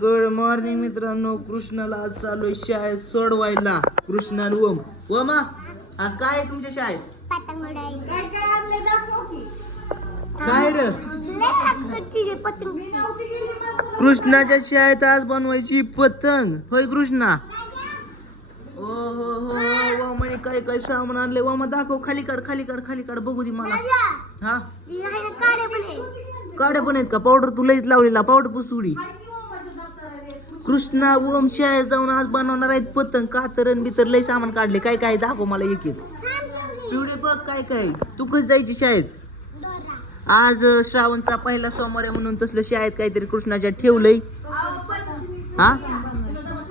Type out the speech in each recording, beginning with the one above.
Good morning मित्रांनो. कृष्णाला आज चालू आहे शाळेत सोडवायला. कृष्णा आणि ओम. ओमा आज काय आहे तुमच्या शाळेत? पतंग उडायची काय र? लय पतंग कृष्णाच्या शाळेत आज बनवायची पतंग. होय कृष्णा? ओ हो हो हो म्हणे काय काय सामान आणले ओमा दाखव. खाली काढ खाली काढ खाली काढ. बघू दे मला. हा? काढे पण आहे काड्या पण आहेत का? पावडर तू लईच लावलेला. पावडर पुसुडी कृष्णा ओम शाळेत जाऊन आज बनवणार आहेत पतंग कातरण बितर लय सामान काढले. काय काय दाखव मला एक एक. पिवळे बघ काय काय. तू कस जायची शाळेत? आज श्रावणचा पहिला सोमवार आहे म्हणून तसलं शाळेत काहीतरी कृष्णाच्या ठेवलंय. हा?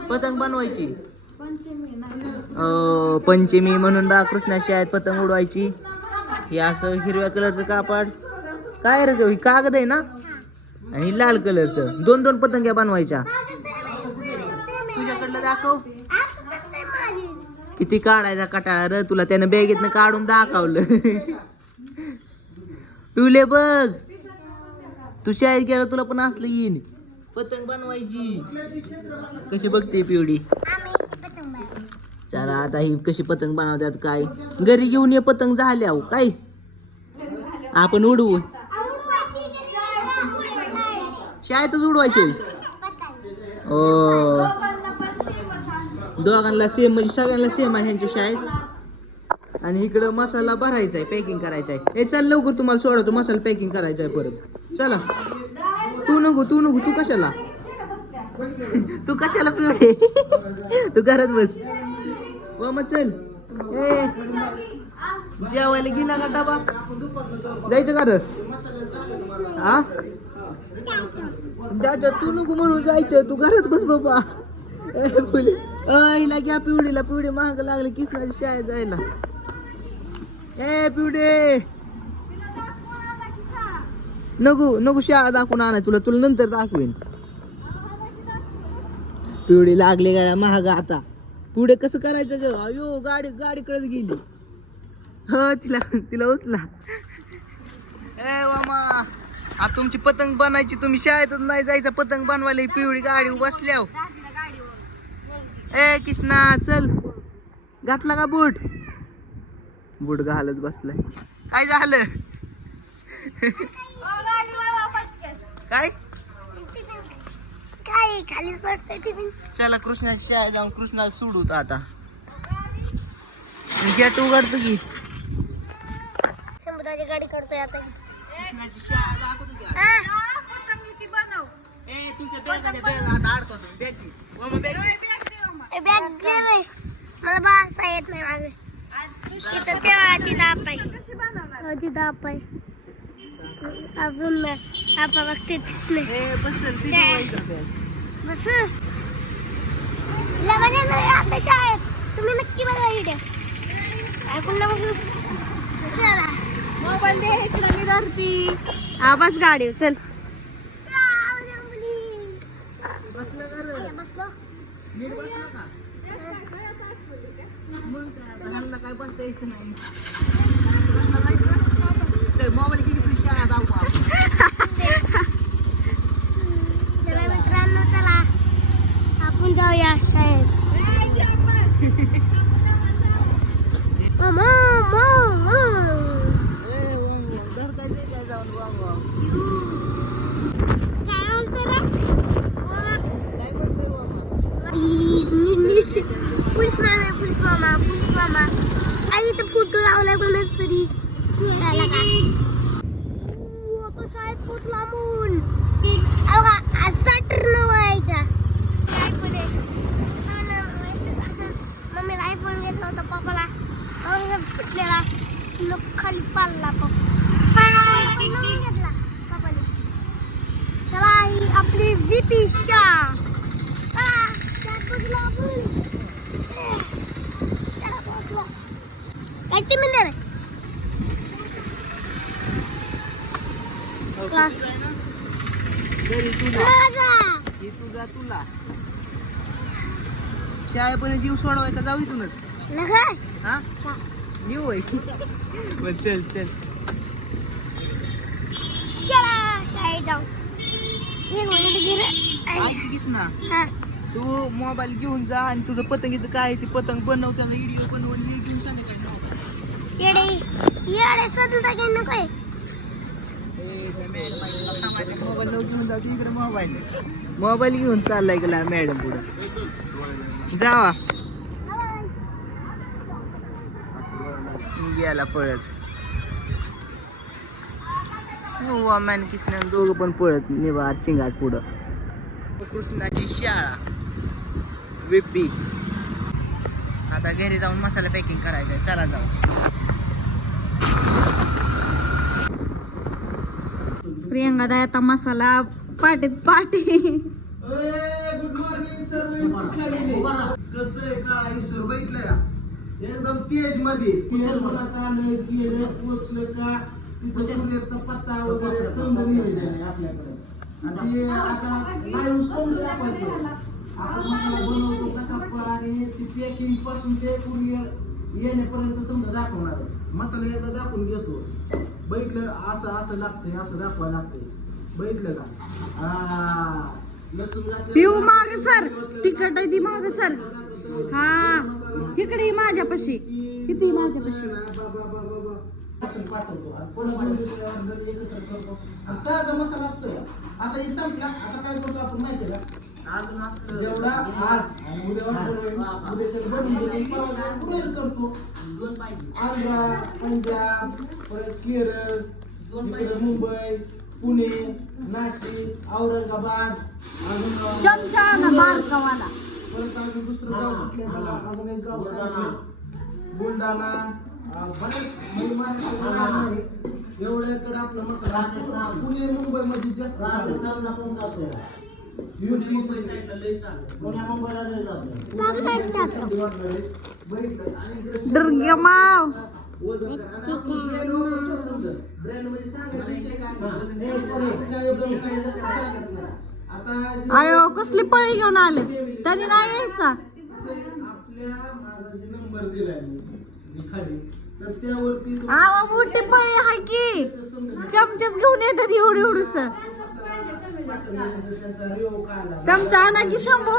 पतंग बनवायची. पंचमी म्हणून बा कृष्णा शाळेत पतंग उडवायची. हे असं हिरव्या कलरचं कापड. काय रे कागद आहे ना? आणि लाल कलरचं. दोन दोन पतंग्या बनवायच्या. तुझ्याकडलं दाखव. किती काढायचा कटाळा र तुला त्यानं बॅगेतनं काढून दाखवलं. पिवले बघ. तू शाळेत गेला तुला पण असलं येईन. पतंग बनवायची. कशी बघते पिवडी चला आता ही कशी पतंग बनवतात काय? घरी घेऊन ये पतंग झाल्या काय? आपण उडवू. शाळेतच उडवायचे? ओ दोघांना सेम म्हणजे सगळ्यांना सेम आहे ह्यांच्या शाळेत. आणि इकडं मसाला भरायचा आहे पॅकिंग करायचा आहे. हे चल लवकर तुम्हाला सोडवतो मसाला पॅकिंग करायचा आहे परत. चला. तू नको तू नको तू कशाला? तू कशाला पिवडे तू घरात बस. व मग चल. ए जेवायला गेला का डबा? जायचं का हा दादा तू नको म्हणून जायचं तू घरात बस बाबा. हिला घ्या पिवडीला. पिवडी महाग लागले किसनाची शाळेत जायला ए पिवडे. नको नको शाळा दाखवून आणाय तुला. तुला नंतर दाखवेन. पिवडी लागले गाड्या महाग आता. पुढे कसं करायचं ग? अयो गाडी गाडी कळत गेली. ह तिला तिला उचला. ए वामा. आता तुमची पतंग बनायची तुम्ही शाळेतच नाही जायचं. पतंग बनवायला पिवळी गाडी बसल्या ए किसना चल. घातला का बूट? बूट घालत बसलाय. काय झालं? काय? काय खाली चला कृष्णा शाळेत जाऊन कृष्णाला सोडू आता. गेट उघडतो की. समुद्राची गाडी करतोय आता कृष्णाची शाळा दाखवतो. हा? तुमच्या बॅग बॅग आता अडकवतो. Bag bag. मला बसा येत नाही मागे तिथं तेव्हा तिथं आपण हो, तिथं आपण आपण आपण बघते. बस आता शाळेत तुम्ही नक्की बघा व्हिडिओ ऐकून ना बघू चला मोबाईल दे इकडं मी धरती बस गाडी चल बसलं का रे? बसलो नीट बसलं का? मग काय आता ह्यांना काय बसता यायचं नाही. कृष्णा जायचं? तर मोबाईल किती तुझी शाळा दाखवू आपण. चला मित्रांनो चला आपण जाऊया शाळेत मम्मा, मम्मा. ए, वांग, वांग. धरतायचं काय जाऊन वांग, वांग. काय बोलतो रे? मम्मा. काय करतोय वांग? ई, नी- नीट. पोलीस मामा पोलीस मामा पोलीस मामा आई इथं फोटो लावलाय कोणाच तरी खेळायला का? ऊ, आता खूप लांबून अहो असा टर्न व्हायचा. मम्मीला आयफोन घेतला होता पप्पाला. फुटलेला मग खाली घेतला. पप्पाने. चला ही आपली बीपी शाळा. चला, आपण. ए, चला, पोचलो. कायची मिनिट आहे? क्लास. आहे ना? घरी तुला माझा. हे तुझा तुला शाळेपर्यंत जीव सोडवायचा जाऊ इथूनच. हा? होय. बर चल चल. शाळेत जाऊ. ना. हा. तू मोबाईल घेऊन जा आणि तुझं पतंगीचं काय ते पतंग बनव त्याचा व्हिडिओ बनव आणि मी घेऊन संध्याकाळी येडे येडे स्वतंत्र काही नको आहे? मोबाईल घेऊन जाऊ मोबाईल मोबाईल घेऊन चाललाय गेला मॅडम पुढे. जावा. गेला पळत. हो मॅन कृष्ण दोघं पण पळत. निभा चिंगाट पुढं. कृष्णाची शाळा. विपी. आता घरी जाऊन मसाला पॅकिंग करायचं चला जाऊ. प्रियंका दाय आता मसाला पाटीत पाटी. कसं आहे का ईश्वर बघितलं एकदम तेजमध्ये. कोणाचं गेलं पोचलं का? तिथं पत्ता वगैरे समजून यायचं आपल्याकडे आणि आता लाईव्ह समजून दाखवायचं. आपण मसाला बनवतो कसा आणि ती पॅकिंगपासून ते कुरिअर येण्यापर्यंत समजा दाखवणार मसाला याचा दाखवून घेतो बघितलं असं असं लागतंय असं दाखवायला लागतंय. बघितलं का? आ, लसूण घातलं पिऊ? माग सर. तिकट आहे ती माग सर. हा. इकडे ये माझ्यापाशी. किती माझ्यापाशी. असं पाठवतो. आणि पुन्हा दोन दिवसाला अर्धा एकत्र करतो. आणि ताजा मसाला असतो का? आता हे संपला. आता काय करतो आपण माहिती आहे का? जेवढा आज आणि उद्या order होईल, उद्याच्या बनवून घेतो, परवा जाऊन कुरिअर करतो. आंध्रा पंजाब परत केरळ मुंबई पुणे नाशिक औरंगाबाद परत अजून दुसरं गाव कुठलं मला अजून एक गाव बुलढाणा. बरेच आहे. एवढ्याकडे आपला मसाला. पुणे मुंबई मध्ये जास्त चालतो. माव आयो कसली पळी घेऊन आले? त्यांनी नाही यायचा. आवा मोठी पळी हाय की. चमचेच घेऊन येतात एवढी एवढूस पाठवल्यानंतर त्यांचा रिओ काय आला. चमचा आणा की शंभू?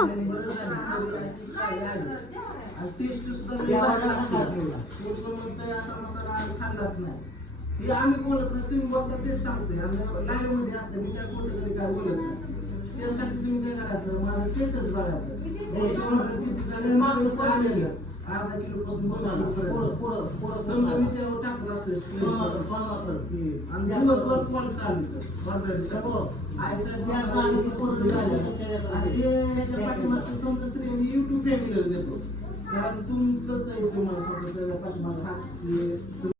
आम्ही बोलत नाही. तुम्ही बोलता तेच सांगतोय आम्ही लाईव्हमध्ये असते मी काय कुठे कधी काय बोलत नाही त्यासाठी तुम्ही काय करायचं माझं टेटच बघायचं किती मागे सांगितलं अर्धा किलो पासून बनवलं समजा मी त्यावर टाकत असतोय आणि दिवसभर कॉल चालू ऑर्डर आयसा आणि ते ह्याच्या पाठीमागचं युट्यूब फॅमिलीला देतो कारण तुमचंच आहे तुम्हाला समजा त्याच्या